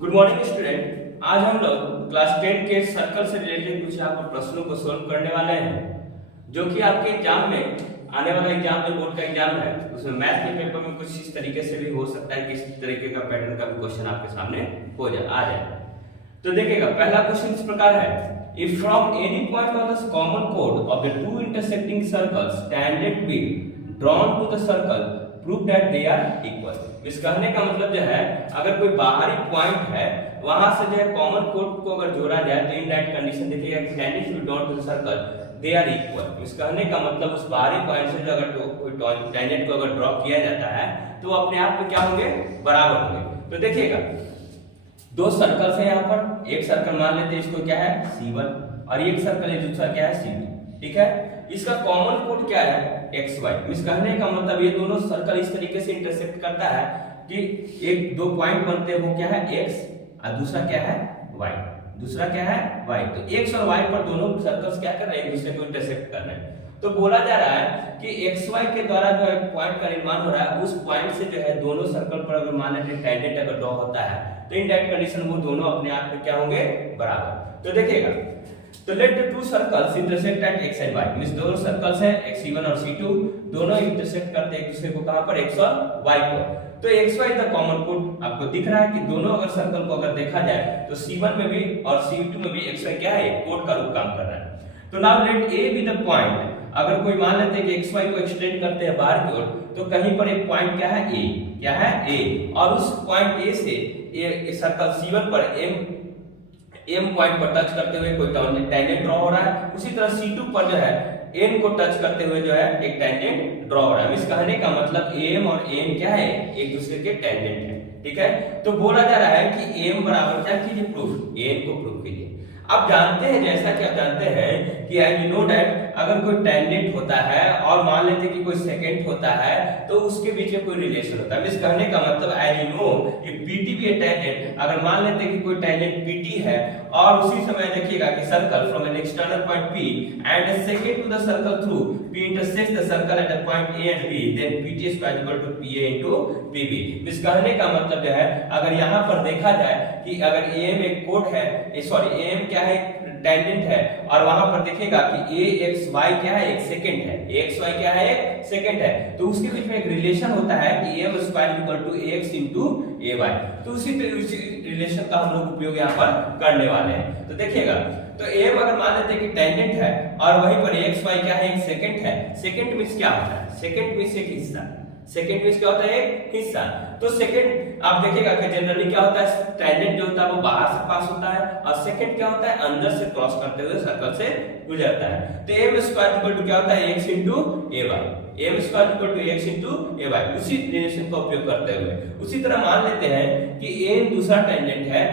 Good morning student. आज हम लोग क्लास 10 के सर्कल से रिलेटेड कुछ यहाँ पर प्रश्नों को सोल्व करने वाले हैं, जो कि आपके एग्जाम में आने वाला एग्जाम जो बोर्ड का एग्जाम है उसमें मैथ के पेपर में कुछ इस तरीके से भी हो सकता है कि इस तरीके का पैटर्न का भी क्वेश्चन आपके सामने आ जाए। तो देखिएगा, पहला क्वेश्चन इस प्रकार है, if from any point of the common कोड of the two intersecting circles tangent be drawn to the circle prove that they are equal. इस कहने का मतलब जो है, अगर कोई बाहरी पॉइंट है वहां से जो है कॉमन कोड को अगर जोड़ा जाए तो इन दैट कंडीशन देखिएगा कि tangent two drawn to the circle they are equal. इस कहने का मतलब उस बाहरी पॉइंट से जो अगर कोई टेंजेंट को अगर ड्रॉ किया जाता है तो अपने आप में क्या होंगे, बराबर होंगे। तो देखिएगा, दो सर्कल्स है यहाँ पर, एक सर्कल मान लेते हैं इसको क्या है C1 और एक सर्कल है दूसरा क्या है C2। ठीक है, इसका कॉमन कोड क्या है XY। इस कहने का मतलब ये दोनों सर्कल इस तरीके से इंटरसेक्ट करता है कि एक दो पॉइंट बनते हैं, वो क्या है X और दूसरा क्या है Y। दूसरा क्या है Y। तो X और Y पर दोनों सर्कल्स क्या कर रहे हैं, एक दूसरे को इंटरसेक्ट कर रहे हैं। तो बोला जा रहा है कि XY के द्वारा जो एक पॉइंट का निर्माण हो रहा है, उस पॉइंट से जो है दोनों सर्कल पर अगर मान लेते हैं टेंजेंट अगर ड्रॉ होता है तो इन दैट कंडीशन वो दोनों अपने आप में क्या होंगे, बराबर। तो देखिएगा, तो let the two circles intersect at x and y। Means दोनों सर्कल्स हैं C1 और C2, दोनों इंटरसेक्ट करते हैं एक दूसरे को कहां पर, x और y पर। तो xy द कॉमन कोड आपको दिख रहा है कि दोनों अगर सर्कल को अगर देखा जाए तो C1 में भी और C2 में भी xy क्या है, कोड का रूप काम कर रहा है। तो now let a be the point. अगर कोई मान लेते हैं कि xy को एक्सटेंड करते हैं बाहर की ओर, तो कहीं पर एक पॉइंट क्या है a, क्या है a, और उस पॉइंट a से सर्कल C1 पर m पॉइंट पर टच करते हुए कोई टेंजेंट ड्रॉ हो रहा है। उसी तरह C2 पर जो है n को टच करते हुए जो है एक टेंजेंट ड्रॉ हो रहा है। इस कहने का मतलब m और n क्या है, एक दूसरे के टेंजेंट है। ठीक है, तो बोला जा रहा है कि m बराबर क्या कीजिए, प्रूफ, n को प्रूफ कीजिए। अब जानते हैं, जैसा कि आप जानते हैं कि आई नो दैट अगर कोई टेंजेंट होता है और मान लेते हैं कि कोई सेकेंड होता है तो उसके बीच में कोई रिलेशन होता है। इस कहने का मतलब as you know if PT भी टेंजेंट, अगर मान लेते हैं कि कोई टेंजेंट PT है और उसी समय देखिएगा कि circle from an external point P and a secant to the circle through P intersects the circle at a point A and B, then PT is equal to PA into PB। इस कहने का मतलब जो है, अगर यहाँ पर देखा जाए कि अगर AM एक कोड है, सॉरी AM क्या है, टेंजेंट है, और वहां पर देखिएगा कि AXY क्या है, एक सेकंड है, AXY क्या है, एक सेकंड है, तो उसके बीच में एक रिलेशन होता है कि AM square equal to AX into AY। तो उसी रिलेशन का हम लोग उपयोग यहाँ पर करने वाले हैं। तो देखिएगा, तो AM अगर मान लेते हैं कि टेंजेंट है और वहीं पर AXY क्या है, एक सेकंड है। सेकंड मींस क्या होता है, सेकंड मींस एक हिस्सा, सेकंड मींस क्या होता है, एक हिस्सा। तो सेकंड आप देखिएगा कि जनरली क्या होता है, टेंजेंट जो होता है वो बाहर से पास होता है और सेकंड क्या होता है, अंदर से क्रॉस करते हुए सर्कल से गुजरता है। तो m स्क्वायर इक्वल टू क्या होता है, x into ay। m square equal to x into ay, उसी रिलेशन का उपयोग करते हुए। उसी तरह मान लेते हैं कि a दूसरा टेंजेंट है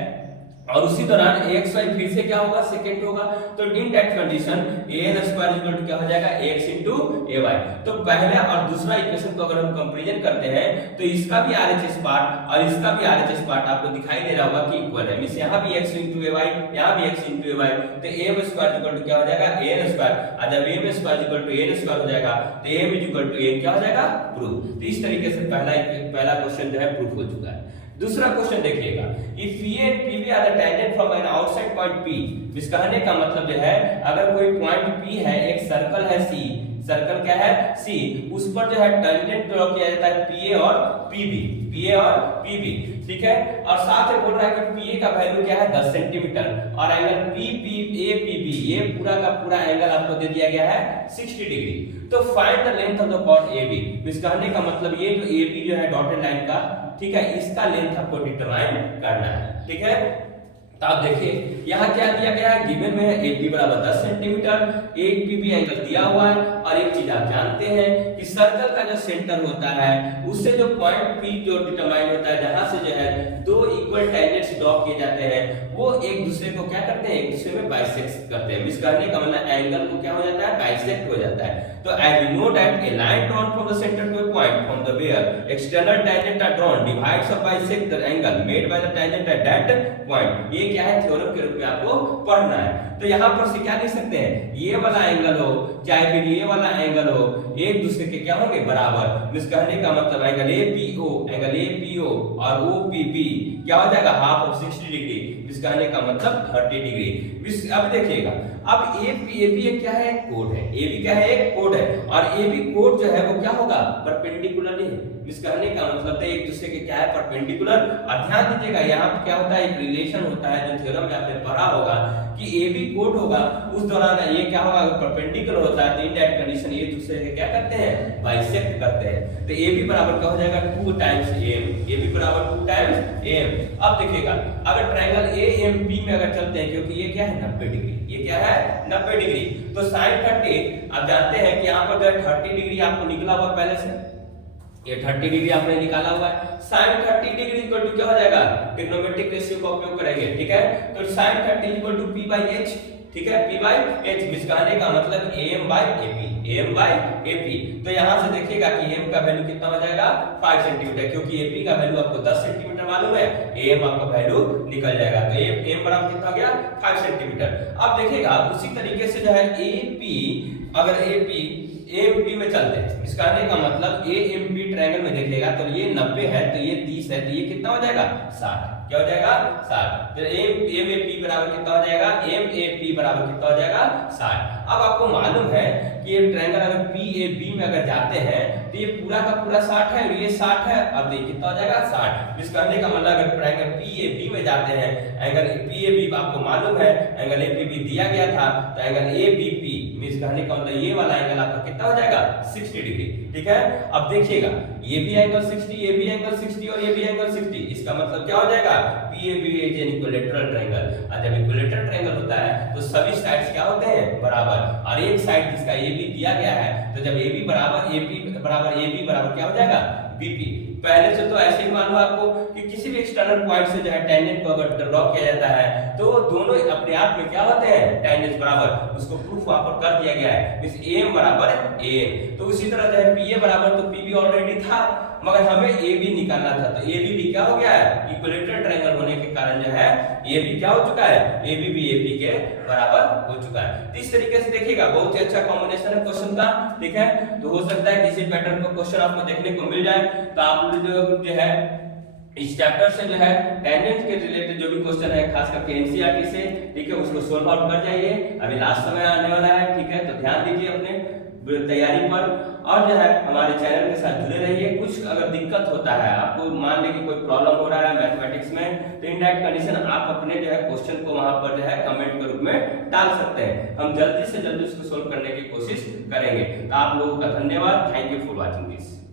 और उसी दौरान AXY फिर से क्या होगा, सेकंड होगा। तो in that condition AN square equal to क्या हो जाएगा, AX into AY। तो पहला और दूसरा इक्वेशन को अगर हम कंपैरिजन करते हैं तो इसका भी RHS पार्ट और इसका भी RHS पार्ट आपको दिखाई दे रहा होगा कि इक्वल है। मींस यहां भी x into AY, यहां भी x into AY। तो AM स्क्वायर इक्वल टू क्या हो जाएगा, AN स्क्वायर। और जब AM square equal to AN square हो जाएगा तो AM इक्वल टू AN क्या हो जाएगा, प्रूफ। तो इस तरीके से पहला क्वेश्चन जो है प्रूफ हो चुका है। दूसरा क्वेश्चन देखिएगा, if P and PB are the tangent from an outside point P। इस कहने का मतलब जो है, अगर कोई पॉइंट P है, एक सर्कल है C, सर्कल क्या है C, उस पर जो है टेंजेंट ड्रॉ किया जाता है PA और PB, PA और PB। ठीक है, और साथ में बोल रहा है कि PA का वैल्यू क्या है, 10 सेंटीमीटर, और एंगल PPAPB ये पूरा का पूरा एंगल आपको दे दिया गया है 60 डिग्री। तो find the length of the chord AB। इस कहने का मतलब ये जो AB जो है डॉटेड लाइन का, ठीक है, इसका लेंथ आपको डिटरमाइन करना है। ठीक है, तो आप देखिए यहाँ क्या दिया गया है, गिवन में है AB बराबर 10 सेंटीमीटर, 8PB एंगल दिया हुआ है। और एक चीज आप जानते हैं कि सर्कल का जो सेंटर होता है उससे जो पॉइंट P जो डिटरमाइन होता है, जहां से जो है दो इक्वल टेंजेंट्स ड्रॉ किए जाते हैं, वो एक दूसरे को क्या करते हैं, एक दूसरे में बाइसेक्ट करते हैं। इस कहने का मतलब एंगल को क्या हो जाता है, बाइसेक्ट हो जाता है। तो as we know that a line drawn from the centre to a point from the where external tangent are drawn divides और bisect the angle made by the tangent at that point. ये क्या है, theorem के रूप में आपको पढ़ना है। तो यहाँ पर से क्या लिख सकते हैं, ये वाला एंगल हो चाहे फिर ये वाला एंगल हो, एक दूसरे के क्या होंगे, बराबर। इस कहने का मतलब एंगल APO और OPB क्या हो जाएगा हाफ ऑफ 60 डिग्री, इस कहने का मतलब 30 डिग्री। अब देखिएगा, अब ए बी क्या है, कोड है, ए बी क्या है, एक कोड है, और ए बी कोड जो है वो क्या होगा, परपेंडिकुलर है। इस कहने का मतलब है एक दूसरे के क्या है, परपेंडिकुलर। और ध्यान दीजिएगा यहाँ पे क्या होता है, एक रिलेशन होता है जो थ्योरम में आपने पढ़ा होगा कि ए बी कोड होगा, उस दौरान ये क्या होगा, परपेंडिकुलर होता है तो इन दैट कंडीशन ये दूसरे के क्या करते हैं, बाइसेक्ट करते हैं। तो ए बी बराबर क्या हो जाएगा, 2 टाइम्स एम, ए बी बराबर 2 टाइम्स एम। अब देखिएगा अगर ट्रायंगल ए एम बी में अगर चलते हैं, क्योंकि ये क्या है 90 डिग्री, ये क्या है 90 डिग्री, तो sin 30 आप जानते हैं कि यहाँ पर जो 30 डिग्री आपको निकला हुआ पहले से, ये 30 डिग्री आपने निकाला हुआ है। sin 30 डिग्री इक्वल टू क्या हो जाएगा, ट्रिग्नोमेट्रिक रेशियो का उपयोग करेंगे, ठीक है। तो sin 30 इक्वल टू p/h, ठीक है, p/h, कहने का मतलब am/ap। तो यहां से देखिएगा कि m का वैल्यू कितना हो जाएगा, 5 सेंटीमीटर, क्योंकि ap का वैल्यू आपको 10 सेंटीमीटर मालूम है, am आपका वैल्यू निकल जाएगा। तो m बराबर कितना हो गया, 5 सेंटीमीटर। अब देखिएगा उसी तरीके से जो है ap, अगर ap एएमपी में चलते हैं, इस कहने का मतलब एएमपी ट्रायंगल में देखिएगा तो ये 90 है, तो ये 30 है, तो ये कितना हो जाएगा, 60। क्या हो जाएगा, 60। तो एमएपी बराबर कितना हो जाएगा, एमएपी बराबर कितना हो जाएगा, 60। अब आपको मालूम है कि ये ट्रायंगल अगर पीएबी में अगर जाते हैं तो ये पूरा का पूरा 60 है और ये 60 है, अब देखिए कितना हो जाएगा, 60। इस कहने का मतलब अगर ट्रायंगल पीएबी में जाते हैं, एंगल पीएबी आपको मालूम है एंगल एपीबी दिया गया था, तो एंगल एबीपी मींस कहने का मतलब ये वाला एंगल आपका कितना हो जाएगा, 60 डिग्री, ठीक है। अब देखिएगा ये भी एंगल 60, ये भी एंगल 60 और ये भी एंगल 60, इसका मतलब क्या हो जाएगा, PAB is an equilateral triangle. और जब इक्विलैटरल ट्रायंगल होता है तो सभी साइड्स क्या होते हैं, बराबर, और एक साइड जिसका AB दिया गया है, तो जब AB बराबर AP बराबर AB बराबर क्या हो जाएगा, BP। पहले से तो ऐसे ही मान लो आपको कि किसी भी एक्सटर्नल पॉइंट से जो है टेंजेंट को अगर ड्रॉ किया जाता है तो दोनों अपने आप में क्या होते हैं, टेंजेंट बराबर, उसको प्रूफ वहां पर कर दिया गया है, इस AM बराबर AM। तो उसी तरह जो है PA बराबर तो PB ऑलरेडी था, मगर हमें AB निकालना था, तो AB भी क्या हो गया है, इक्विलैटरल ट्रायंगल होने के कारण जो है AB क्या हो चुका है, AB भी AP के बराबर हो चुका है। तो इस तरीके से देखिएगा बहुत ही अच्छा कॉम्बिनेशन है क्वेश्चन का, ठीक है। तो हो सकता है किसी पैटर्न का क्वेश्चन आपको देखने को मिल जाए, तो आप जो है इस चैप्टर से जो है टेंजेंट के रिलेटेड जो भी क्वेश्चन है खास करके एनसीईआरटी से, ठीक है, उसको सोल्व आउट कर जाइए। अभी लास्ट समय आने वाला है, ठीक है, तो ध्यान दीजिए अपने तैयारी पर, और जो है हमारे चैनल के साथ जुड़े रहिए। कुछ अगर दिक्कत होता है आपको, मान लीजिए कोई प्रॉब्लम हो रहा है मैथमेटिक्स में, तो इन दैट कंडीशन आप अपने जो है क्वेश्चन को वहां पर जो है कमेंट के रूप में डाल सकते हैं, हम जल्दी से जल्दी उसको सोल्व करने की कोशिश करेंगे। तो आप लोगों का धन्यवाद, thank you for watching this.